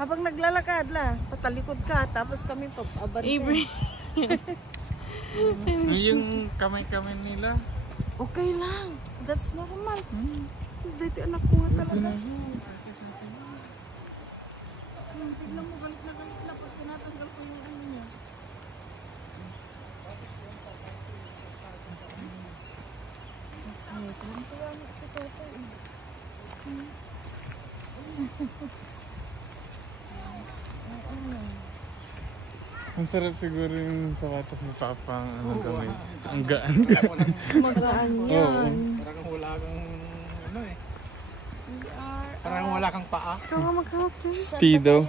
Habang naglalakad la, patalikod ka, tapos kami papaban. Yung kamay-kamay nila. Okay lang. That's normal. Sus, dito anak ko nga talaga. Tignan mo, galit na pag tinatanggal ko yung ano niya. Ay, tuwa na si Toto eh. Ang sarap siguro yung sapatos ni Papa. Ano gamay? Ang gaan. Magaan yan. Parang wala kang ano eh. Parang wala kang paa. Ikaw nga maghawak dyan. Speedo.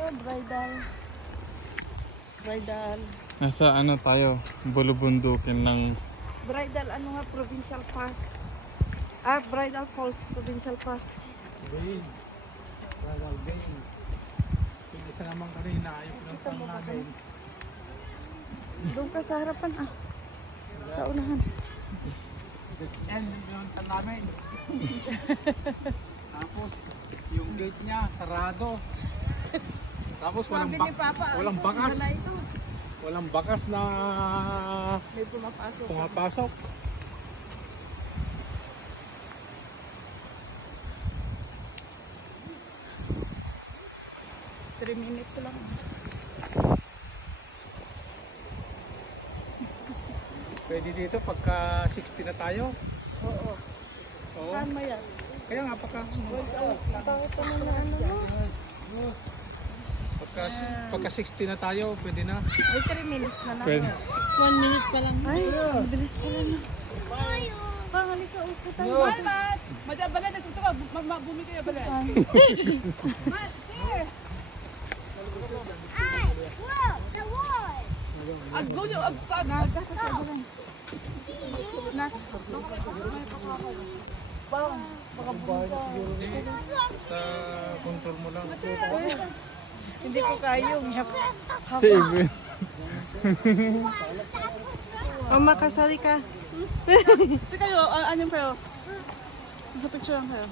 Bridal. Nasa ano tayo? Bulubundukin ng... Bridal, ano nga, Provincial Park. Bridal Falls, Provincial Park. Bain. Bridal Bain. Yung isa naman kanina, yung pinuntan namin. Doon ka sa harapan sa unahan. Yan, yung pinuntan namin. Tapos, yung gate niya, sarado. Tapos Sabi ni Papa, walang bakas. Na ito. Walang bakas na May pumapasok. pumapasok. Three minutes lang. Pwede dito pagka 60 na tayo. Oo. Oo. Tama yan. Kaya nga pagka Bakit naman na ano? pagka 60 na tayo, pwede na. May 3 minutes na lang. Pwede. 1 minute pa lang. Ay, ang bilis pala na. Halika, upo tayo. Mat! Madabala na ito. Bumi kayo bala. Mat, here! Ay! Wow! The wall! Aggo nyo! Nagkakasabalan. Na. Bang. Baka bumita. Sa control mo lang. Hindi ko kayong. Save. Makasali ka. Sige kayo, anong kayo? Picture lang kayo.